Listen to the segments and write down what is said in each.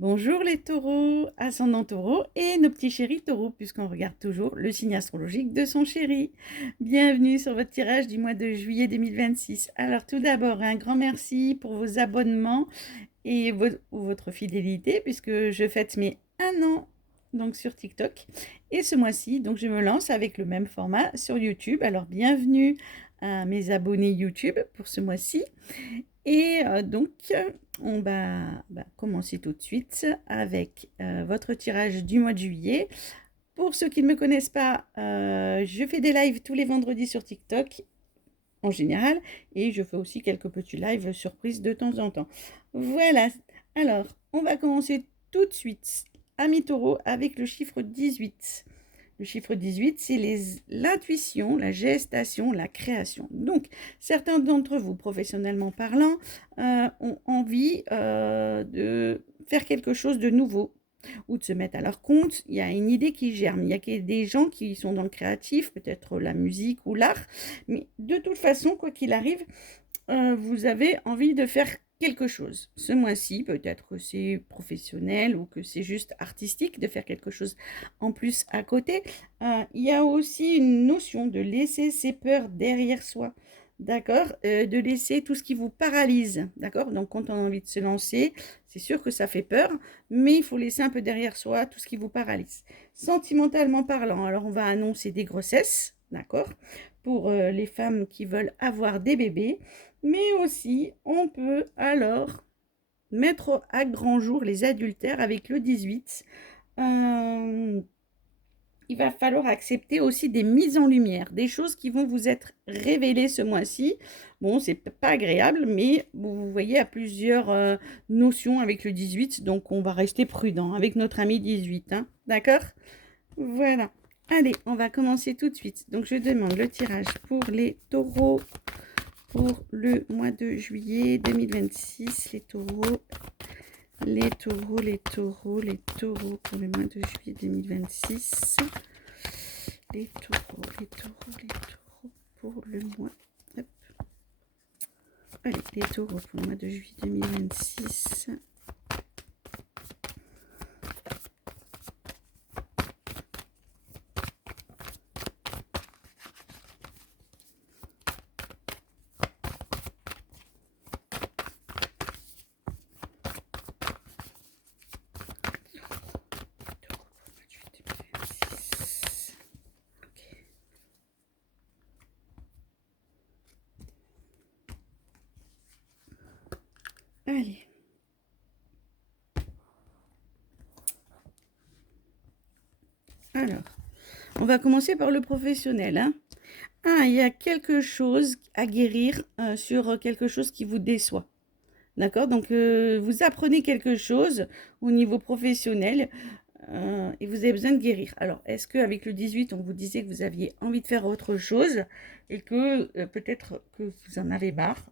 Bonjour les taureaux, ascendant taureau et nos petits chéris taureaux, puisqu'on regarde toujours le signe astrologique de son chéri. Bienvenue sur votre tirage du mois de juillet 2026. Alors tout d'abord, un grand merci pour vos abonnements et votre fidélité, puisque je fête mes 1 an donc sur TikTok. Et ce mois-ci, donc je me lance avec le même format sur YouTube. Alors bienvenue à mes abonnés YouTube pour ce mois-ci. Et donc, on va commencer tout de suite avec votre tirage du mois de juillet. Pour ceux qui ne me connaissent pas, je fais des lives tous les vendredis sur TikTok en général et je fais aussi quelques petits lives surprises de temps en temps. Voilà, alors on va commencer tout de suite, amis taureaux, avec le chiffre 18. Le chiffre 18, c'est l'intuition, la gestation, la création. Donc, certains d'entre vous, professionnellement parlant, ont envie de faire quelque chose de nouveau ou de se mettre à leur compte. Il y a une idée qui germe. Il y a des gens qui sont dans le créatif, peut-être la musique ou l'art. Mais de toute façon, quoi qu'il arrive, vous avez envie de faire quelque chose. Ce mois-ci, peut-être que c'est professionnel ou que c'est juste artistique de faire quelque chose en plus à côté. Il y a aussi une notion de laisser ses peurs derrière soi. D'accord, de laisser tout ce qui vous paralyse. D'accord, donc quand on a envie de se lancer, c'est sûr que ça fait peur, mais il faut laisser un peu derrière soi tout ce qui vous paralyse. Sentimentalement parlant, alors on va annoncer des grossesses, d'accord, pour les femmes qui veulent avoir des bébés. Mais aussi, on peut alors mettre à grand jour les adultères avec le 18. Euh, il va falloir accepter aussi des mises en lumière, des choses qui vont vous être révélées ce mois-ci. Bon, c'est pas agréable, mais vous voyez, à plusieurs notions avec le 18, donc on va rester prudent avec notre ami 18, hein, d'accord? Voilà. Allez, on va commencer tout de suite. Donc, je demande le tirage pour les taureaux pour le mois de juillet 2026. Les taureaux, les taureaux, les taureaux, les taureaux pour le mois de juillet 2026. Les taureaux, les taureaux, les taureaux pour le mois. Hop. Allez, les taureaux pour le mois de juillet 2026. Allez. Alors, on va commencer par le professionnel. Hein. Ah, il y a quelque chose à guérir sur quelque chose qui vous déçoit. D'accord? Donc, vous apprenez quelque chose au niveau professionnel et vous avez besoin de guérir. Alors, est-ce qu'avec le 18, on vous disait que vous aviez envie de faire autre chose et que peut-être que vous en avez marre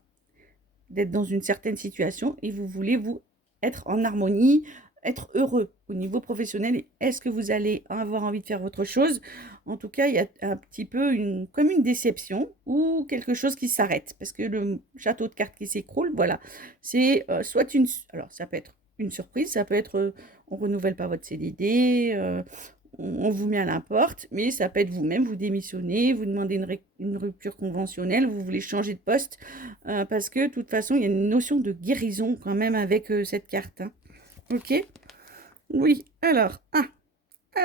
d'être dans une certaine situation et vous voulez vous être en harmonie, être heureux au niveau professionnel. Est-ce que vous allez avoir envie de faire autre chose? En tout cas, il y a un petit peu comme une déception ou quelque chose qui s'arrête parce que le château de cartes qui s'écroule, voilà, c'est soit alors ça peut être une surprise, ça peut être on renouvelle pas votre CDD, on vous met à la porte, mais ça peut être vous-même, vous démissionnez, vous demandez une rupture conventionnelle, vous voulez changer de poste, parce que de toute façon, il y a une notion de guérison quand même avec cette carte. Hein. Ok? Oui, alors, ah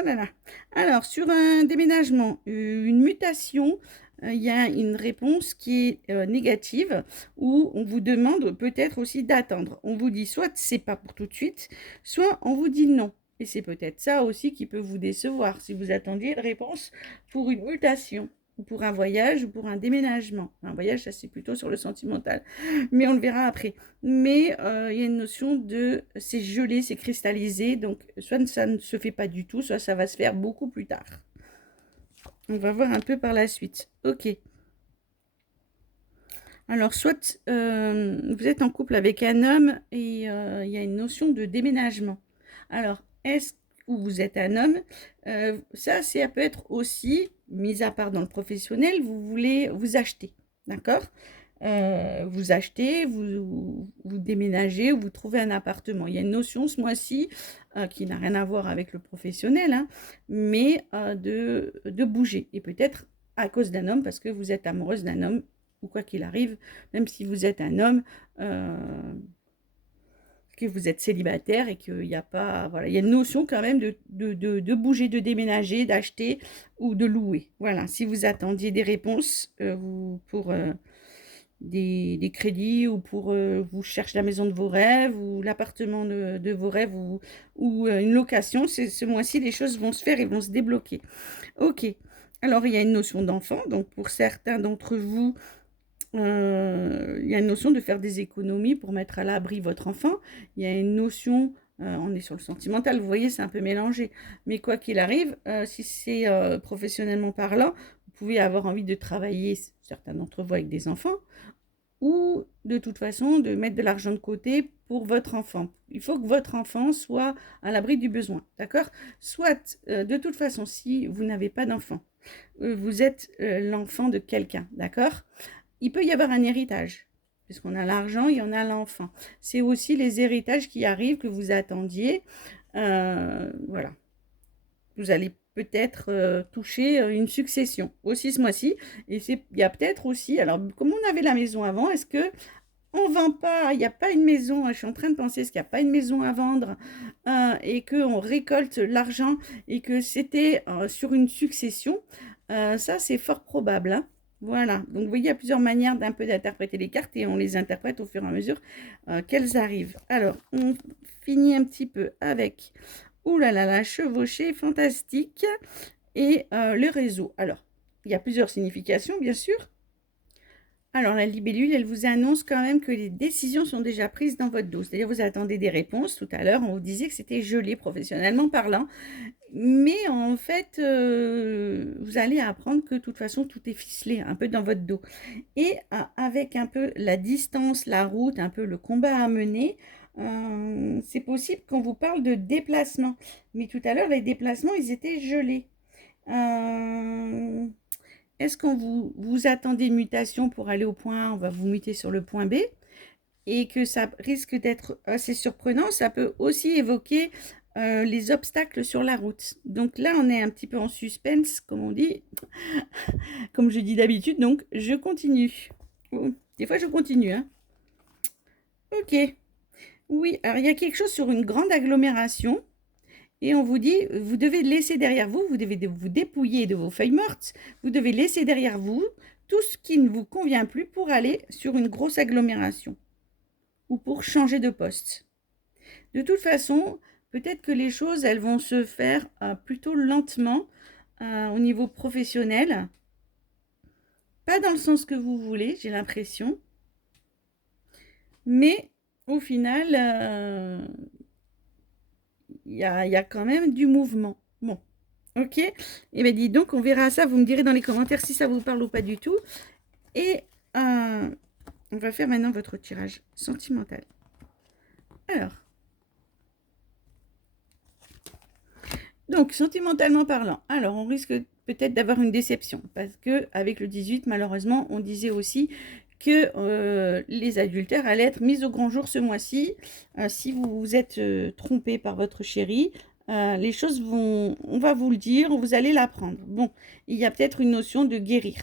là là. Alors, sur un déménagement, une mutation, il y a une réponse qui est négative, où on vous demande peut-être aussi d'attendre. On vous dit soit c'est pas pour tout de suite, soit on vous dit non. Et c'est peut-être ça aussi qui peut vous décevoir, si vous attendiez une réponse pour une mutation, ou pour un voyage, ou pour un déménagement. Un voyage, ça c'est plutôt sur le sentimental, mais on le verra après. Mais il y a une notion de c'est gelé, c'est cristallisé, donc soit ça ne se fait pas du tout, soit ça va se faire beaucoup plus tard. On va voir un peu par la suite. Ok. Alors, soit vous êtes en couple avec un homme et il y a une notion de déménagement. Alors, est-ce que vous êtes un homme? Ça peut être aussi, mis à part dans le professionnel, vous voulez vous acheter. D'accord? vous achetez, vous déménagez ou vous trouvez un appartement. Il y a une notion ce mois-ci qui n'a rien à voir avec le professionnel, hein, mais de bouger. Et peut-être à cause d'un homme, parce que vous êtes amoureuse d'un homme, ou quoi qu'il arrive, même si vous êtes un homme, que vous êtes célibataire et qu'il n'y a pas, voilà, il y a une notion quand même de bouger, de déménager, d'acheter ou de louer. Voilà, si vous attendiez des réponses pour des crédits ou pour vous cherchez la maison de vos rêves ou l'appartement de vos rêves ou une location, ce mois-ci, les choses vont se faire et vont se débloquer. Ok, alors il y a une notion d'enfant, donc pour certains d'entre vous, il y a une notion de faire des économies pour mettre à l'abri votre enfant. Il y a une notion, on est sur le sentimental, vous voyez, c'est un peu mélangé. Mais quoi qu'il arrive, si c'est professionnellement parlant, vous pouvez avoir envie de travailler, certains d'entre vous avec des enfants, ou de toute façon de mettre de l'argent de côté pour votre enfant. Il faut que votre enfant soit à l'abri du besoin, d'accord? Soit, de toute façon, si vous n'avez pas d'enfant, vous êtes l'enfant de quelqu'un, d'accord? Il peut y avoir un héritage, puisqu'on a l'argent, il y en a l'enfant. C'est aussi les héritages qui arrivent, que vous attendiez. Voilà. Vous allez peut-être toucher une succession aussi ce mois-ci. Et il y a peut-être aussi, alors comme on avait la maison avant, est-ce que on vend pas, il n'y a pas une maison, je suis en train de penser, est-ce qu'il n'y a pas une maison à vendre et qu'on récolte l'argent et que c'était sur une succession, ça c'est fort probable, hein. Voilà, donc vous voyez, il y a plusieurs manières d'un peu d'interpréter les cartes et on les interprète au fur et à mesure qu'elles arrivent. Alors, on finit un petit peu avec, ouh là là là, chevauché, fantastique, et le réseau. Alors, il y a plusieurs significations, bien sûr. Alors, la libellule, elle vous annonce quand même que les décisions sont déjà prises dans votre dos. C'est-à-dire, vous attendez des réponses. Tout à l'heure, on vous disait que c'était gelé, professionnellement parlant. Mais en fait, vous allez apprendre que de toute façon, tout est ficelé un peu dans votre dos. Et avec un peu la distance, la route, un peu le combat à mener, c'est possible qu'on vous parle de déplacement. Mais tout à l'heure, les déplacements, ils étaient gelés. Est-ce qu'on vous attendez une mutation pour aller au point A, on va vous muter sur le point B, et que ça risque d'être assez surprenant, ça peut aussi évoquer les obstacles sur la route. Donc là, on est un petit peu en suspense, comme on dit, comme je dis d'habitude, donc je continue. Des fois, je continue, hein. Ok. Oui, alors il y a quelque chose sur une grande agglomération. Et on vous dit, vous devez laisser derrière vous, vous devez vous dépouiller de vos feuilles mortes, vous devez laisser derrière vous tout ce qui ne vous convient plus pour aller sur une grosse agglomération ou pour changer de poste. De toute façon, peut-être que les choses, elles vont se faire plutôt lentement au niveau professionnel. Pas dans le sens que vous voulez, j'ai l'impression. Mais au final, il y a quand même du mouvement. Bon, ok. Et bien dis donc, on verra ça. Vous me direz dans les commentaires si ça vous parle ou pas du tout. Et on va faire maintenant votre tirage sentimental. Alors, donc sentimentalement parlant, alors on risque peut-être d'avoir une déception parce que avec le 18, malheureusement, on disait aussi que les adultères allaient être mis au grand jour ce mois-ci. Si vous vous êtes trompé par votre chéri, les choses vont, on va vous le dire, vous allez l'apprendre. Bon, il y a peut-être une notion de guérir.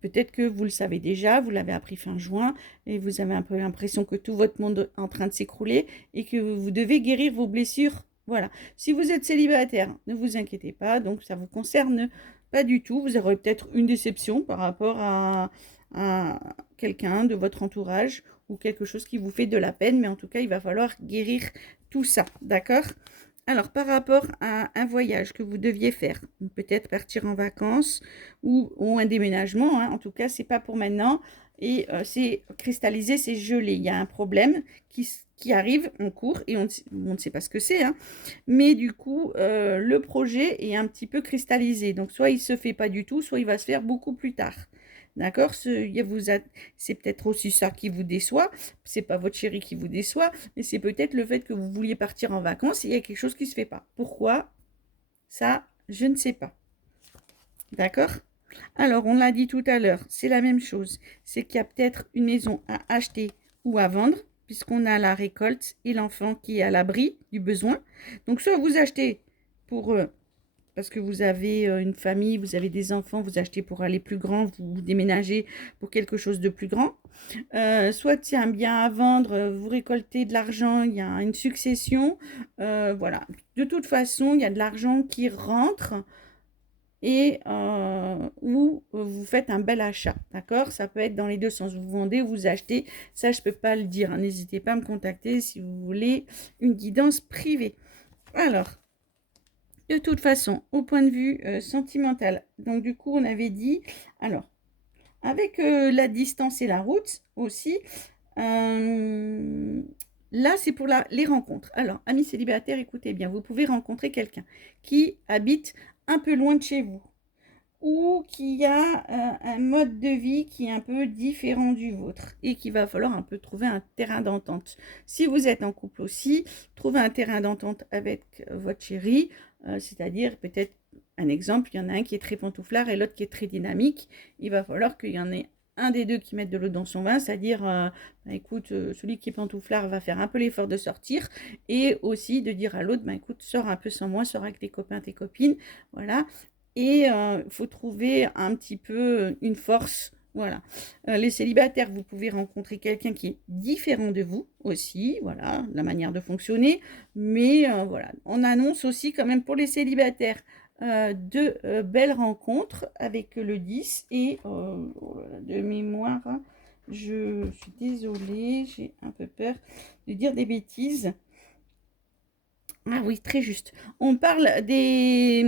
Peut-être que vous le savez déjà, vous l'avez appris fin juin et vous avez un peu l'impression que tout votre monde est en train de s'écrouler et que vous devez guérir vos blessures. Voilà. Si vous êtes célibataire, ne vous inquiétez pas, donc ça ne vous concerne pas du tout. Vous aurez peut-être une déception par rapport à quelqu'un de votre entourage ou quelque chose qui vous fait de la peine, mais en tout cas, il va falloir guérir tout ça, d'accord? Alors, par rapport à un voyage que vous deviez faire, peut-être partir en vacances ou un déménagement, hein, en tout cas, c'est pas pour maintenant, et c'est cristallisé, c'est gelé. Il y a un problème qui arrive en cours et on ne sait pas ce que c'est, hein, mais du coup, le projet est un petit peu cristallisé. Donc, soit il se fait pas du tout, soit il va se faire beaucoup plus tard. D'accord? C'est peut-être aussi ça qui vous déçoit. C'est pas votre chéri qui vous déçoit, mais c'est peut-être le fait que vous vouliez partir en vacances et il y a quelque chose qui ne se fait pas. Pourquoi? Ça, je ne sais pas. D'accord? Alors, on l'a dit tout à l'heure, c'est la même chose. C'est qu'il y a peut-être une maison à acheter ou à vendre, puisqu'on a la récolte et l'enfant qui est à l'abri du besoin. Donc, soit vous achetez pour parce que vous avez une famille, vous avez des enfants, vous achetez pour aller plus grand, vous déménagez pour quelque chose de plus grand. Soit c'est un bien à vendre, vous récoltez de l'argent, il y a une succession. Voilà. De toute façon, il y a de l'argent qui rentre et ou vous faites un bel achat, d'accord? Ça peut être dans les deux sens, vous vendez ou vous achetez, ça je ne peux pas le dire, hein. N'hésitez pas à me contacter si vous voulez une guidance privée. Alors, de toute façon, au point de vue sentimental, donc du coup on avait dit, alors, avec la distance et la route aussi, là c'est pour les rencontres. Alors, amis célibataires, écoutez bien, vous pouvez rencontrer quelqu'un qui habite un peu loin de chez vous ou qui a un mode de vie qui est un peu différent du vôtre et qu'il va falloir un peu trouver un terrain d'entente. Si vous êtes en couple aussi, trouvez un terrain d'entente avec votre chéri, c'est-à-dire peut-être un exemple, il y en a un qui est très pantouflard et l'autre qui est très dynamique. Il va falloir qu'il y en ait un des deux qui mette de l'eau dans son vin, c'est-à-dire, écoute, celui qui est pantouflard va faire un peu l'effort de sortir et aussi de dire à l'autre, écoute, sors un peu sans moi, sors avec tes copains, tes copines, voilà. Et il faut trouver un petit peu une force. Voilà. Les célibataires, vous pouvez rencontrer quelqu'un qui est différent de vous aussi, voilà, la manière de fonctionner. Mais voilà, on annonce aussi quand même pour les célibataires de belles rencontres avec le 10 et de mémoire, je suis désolée, j'ai un peu peur de dire des bêtises. Ah oui, très juste. On parle des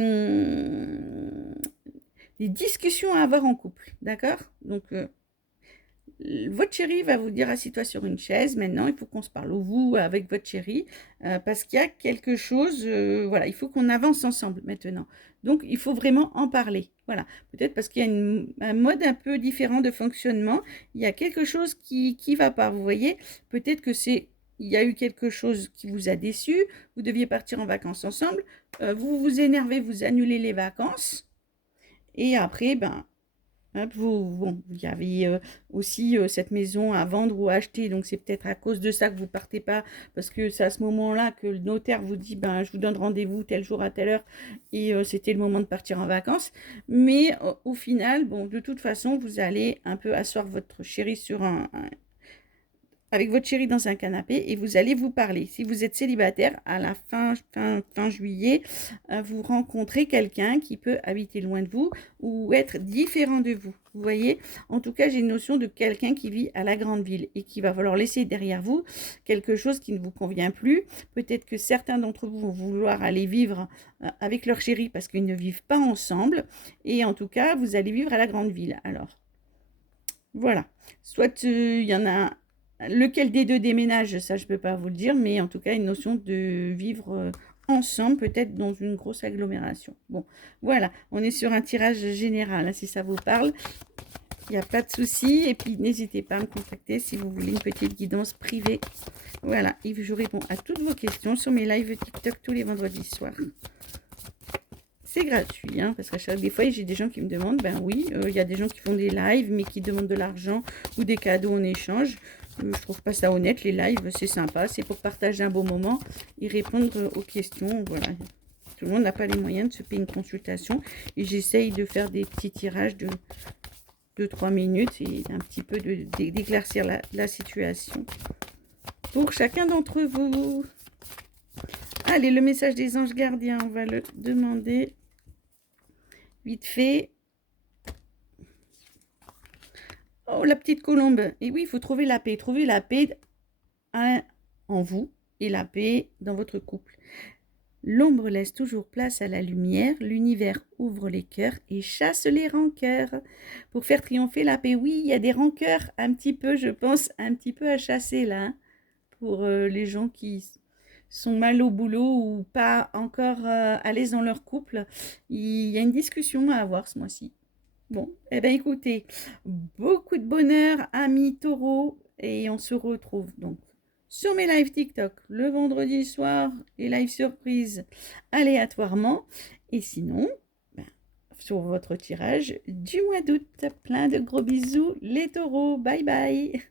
discussions à avoir en couple, d'accord? Donc, votre chéri va vous dire assis-toi sur une chaise. Maintenant, il faut qu'on se parle au vous avec votre chéri parce qu'il y a quelque chose. Voilà, il faut qu'on avance ensemble maintenant. Donc, il faut vraiment en parler. Voilà, peut-être parce qu'il y a un mode un peu différent de fonctionnement. Il y a quelque chose qui va pas. Vous voyez, peut-être que il y a eu quelque chose qui vous a déçu. Vous deviez partir en vacances ensemble. Vous vous énervez, vous annulez les vacances. Et après, hop, bon, il y avait aussi cette maison à vendre ou à acheter, donc c'est peut-être à cause de ça que vous partez pas, parce que c'est à ce moment-là que le notaire vous dit, je vous donne rendez-vous tel jour à telle heure, et c'était le moment de partir en vacances. Mais au final, bon, de toute façon, vous allez un peu asseoir votre chéri sur avec votre chéri dans un canapé et vous allez vous parler. Si vous êtes célibataire, à la fin juillet, vous rencontrez quelqu'un qui peut habiter loin de vous ou être différent de vous. Vous voyez, en tout cas, j'ai une notion de quelqu'un qui vit à la grande ville et qui va falloir laisser derrière vous quelque chose qui ne vous convient plus. Peut-être que certains d'entre vous vont vouloir aller vivre avec leur chéri parce qu'ils ne vivent pas ensemble. Et en tout cas, vous allez vivre à la grande ville. Alors, voilà. Soit il y en a lequel des deux déménage, ça je peux pas vous le dire, mais en tout cas une notion de vivre ensemble, peut-être dans une grosse agglomération. Bon, voilà, on est sur un tirage général, hein, si ça vous parle, il n'y a pas de souci. Et puis n'hésitez pas à me contacter si vous voulez une petite guidance privée. Voilà, et je réponds à toutes vos questions sur mes lives TikTok tous les vendredis soirs. C'est gratuit, hein, parce qu'à des fois, j'ai des gens qui me demandent, oui, il y a des gens qui font des lives, mais qui demandent de l'argent ou des cadeaux en échange. Je trouve pas ça honnête, les lives, c'est sympa, c'est pour partager un beau moment et répondre aux questions, voilà. Tout le monde n'a pas les moyens de se payer une consultation et j'essaye de faire des petits tirages de 2-3 minutes et un petit peu d'éclaircir la situation pour chacun d'entre vous. Allez, le message des anges gardiens, on va le demander vite fait. Oh, la petite colombe. Et oui, il faut trouver la paix. Trouver la paix en vous et la paix dans votre couple. L'ombre laisse toujours place à la lumière. L'univers ouvre les cœurs et chasse les rancœurs. Pour faire triompher la paix, oui, il y a des rancœurs un petit peu, je pense, un petit peu à chasser là. Hein, pour les gens qui sont mal au boulot ou pas encore à l'aise dans leur couple. Il y a une discussion à avoir ce mois-ci. Bon, eh bien écoutez, beaucoup de bonheur, amis taureaux, et on se retrouve donc sur mes lives TikTok le vendredi soir, les lives surprises aléatoirement, et sinon, sur votre tirage du mois d'août. Plein de gros bisous les taureaux. Bye bye.